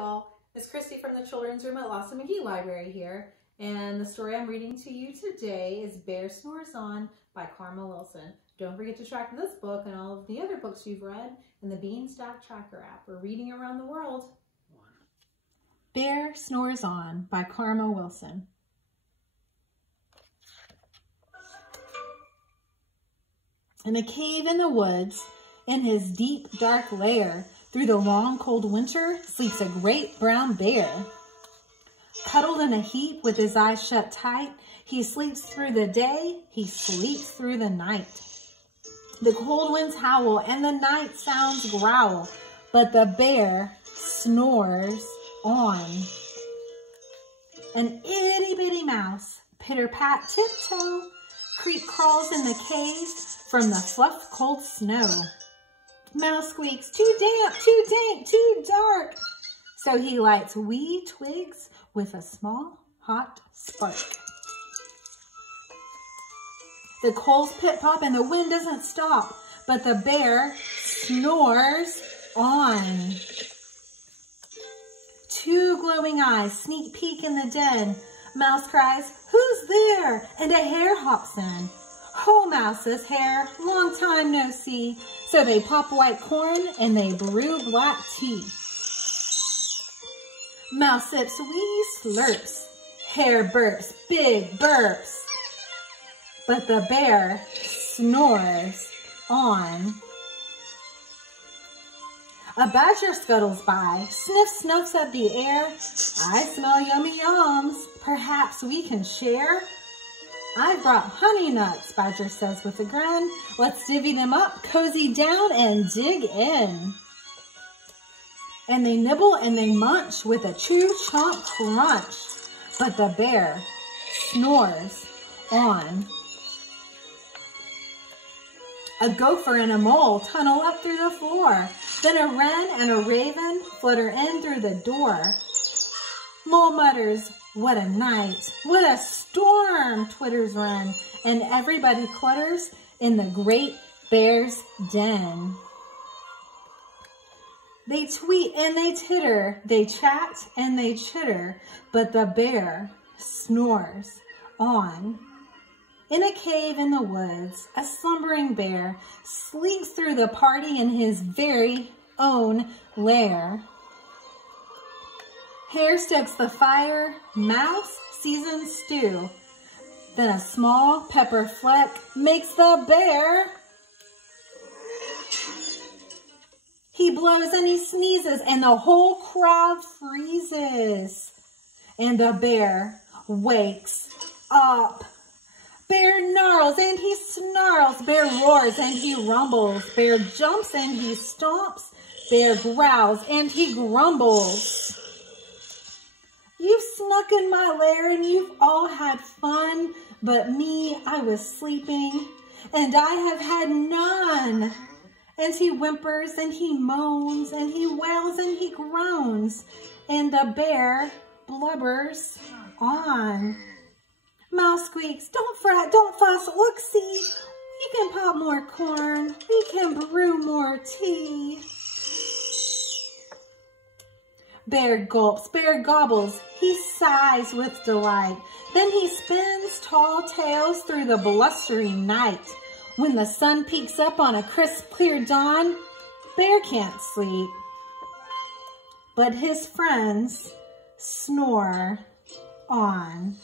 all, it's Christy from the Children's Room at Lawson McGhee Library here, and the story I'm reading to you today is Bear Snores On by Karma Wilson. Don't forget to track this book and all of the other books you've read in the Beanstack Tracker app. We're reading around the world. Bear Snores On by Karma Wilson. In a cave in the woods, in his deep, dark lair, through the long, cold winter, sleeps a great brown bear. Cuddled in a heap with his eyes shut tight, he sleeps through the day, he sleeps through the night. The cold winds howl and the night sounds growl, but the bear snores on. An itty-bitty mouse, pitter-pat, tiptoe, creep crawls in the cave from the fluff cold snow. Mouse squeaks, too damp, too dank, too dark. So he lights wee twigs with a small hot spark. The coals pit-pop and the wind doesn't stop, but the bear snores on. Two glowing eyes sneak peek in the den. Mouse cries, "Who's there?" And a hare hops in. "Ho, Mouse's hare, long time no see." So they pop white corn and they brew black tea. Mouse sips wee slurps. Hare burps big burps. But the bear snores on. A badger scuttles by, snuffs at the air. "I smell yummy yums, perhaps we can share." "I brought honey nuts," Badger says with a grin. "Let's divvy them up, cozy down, and dig in." And they nibble and they munch with a chew chomp crunch. But the bear snores on. A gopher and a mole tunnel up through the floor. Then a wren and a raven flutter in through the door. Mole mutters, "What a night, what a storm," twitters wren, and everybody clutters in the great bear's den. They tweet and they titter, they chat and they chitter, but the bear snores on. In a cave in the woods, a slumbering bear sleeps through the party in his very own lair. Hare stokes the fire, mouse seasons stew. Then a small pepper fleck makes the bear. He blows and he sneezes and the whole crowd freezes. And the bear wakes up. Bear gnarls and he snarls, bear roars and he rumbles, bear jumps and he stomps, bear growls and he grumbles. You've snuck in my lair and you've all had fun, but me, I was sleeping and I have had none. And he whimpers and he moans and he wails and he groans, and the bear blubbers on. Mouse squeaks, "Don't fret, don't fuss, look, see, we can pop more corn, we can brew more tea." Bear gulps, bear gobbles, he sighs with delight. Then he spins tall tales through the blustery night. When the sun peeks up on a crisp, clear dawn, bear can't sleep, but his friends snore on.